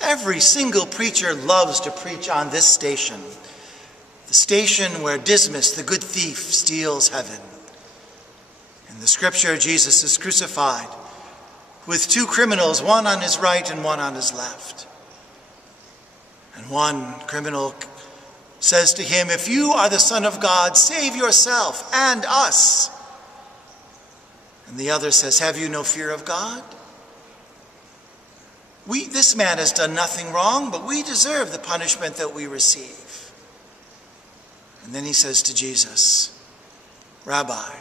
Every single preacher loves to preach on this station, the station where Dismas, the good thief, steals heaven. In the scripture, Jesus is crucified with two criminals, one on his right and one on his left. And one criminal says to him, "If you are the Son of God, save yourself and us." And the other says, "Have you no fear of God? This man has done nothing wrong, but we deserve the punishment that we receive." And then he says to Jesus, "Rabbi,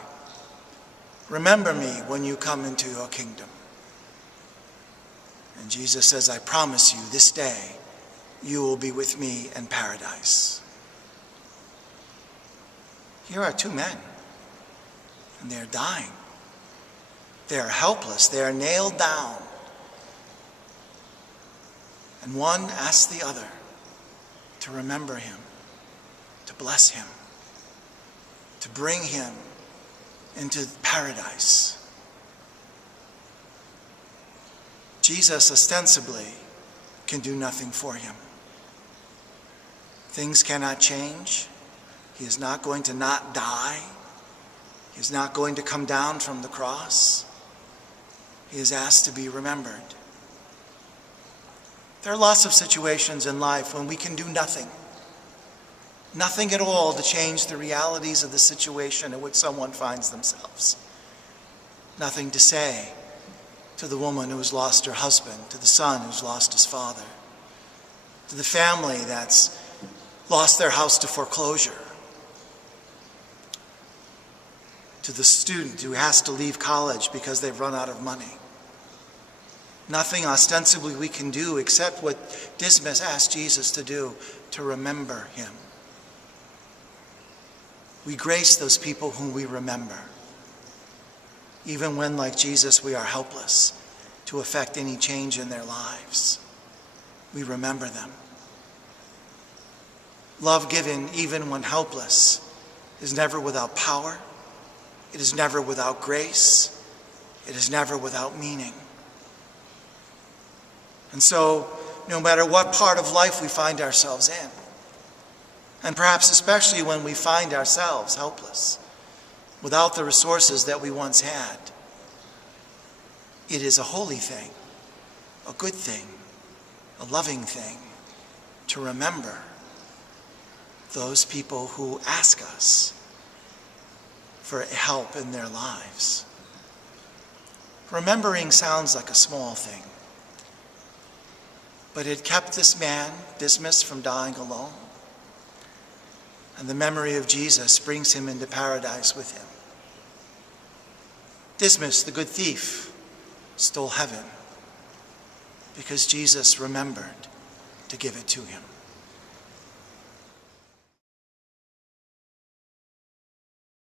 remember me when you come into your kingdom." And Jesus says, "I promise you, this day you will be with me in paradise." Here are two men, and they're dying. They're helpless. They're nailed down. And one asks the other to remember him, to bless him, to bring him into paradise. Jesus ostensibly can do nothing for him. Things cannot change. He is not going to not die. He is not going to come down from the cross. He is asked to be remembered. There are lots of situations in life when we can do nothing. Nothing at all to change the realities of the situation in which someone finds themselves. Nothing to say to the woman who's lost her husband, to the son who's lost his father, to the family that's lost their house to foreclosure, to the student who has to leave college because they've run out of money. Nothing ostensibly we can do except what Dismas asked Jesus to do, to remember him. We grace those people whom we remember, even when, like Jesus, we are helpless to effect any change in their lives. We remember them. Love given even when helpless is never without power. It is never without grace. It is never without meaning. And so, no matter what part of life we find ourselves in, and perhaps especially when we find ourselves helpless, without the resources that we once had, it is a holy thing, a good thing, a loving thing to remember those people who ask us for help in their lives. Remembering sounds like a small thing, but it kept this man, Dismas, from dying alone. And the memory of Jesus brings him into paradise with him. Dismas, the good thief, stole heaven because Jesus remembered to give it to him.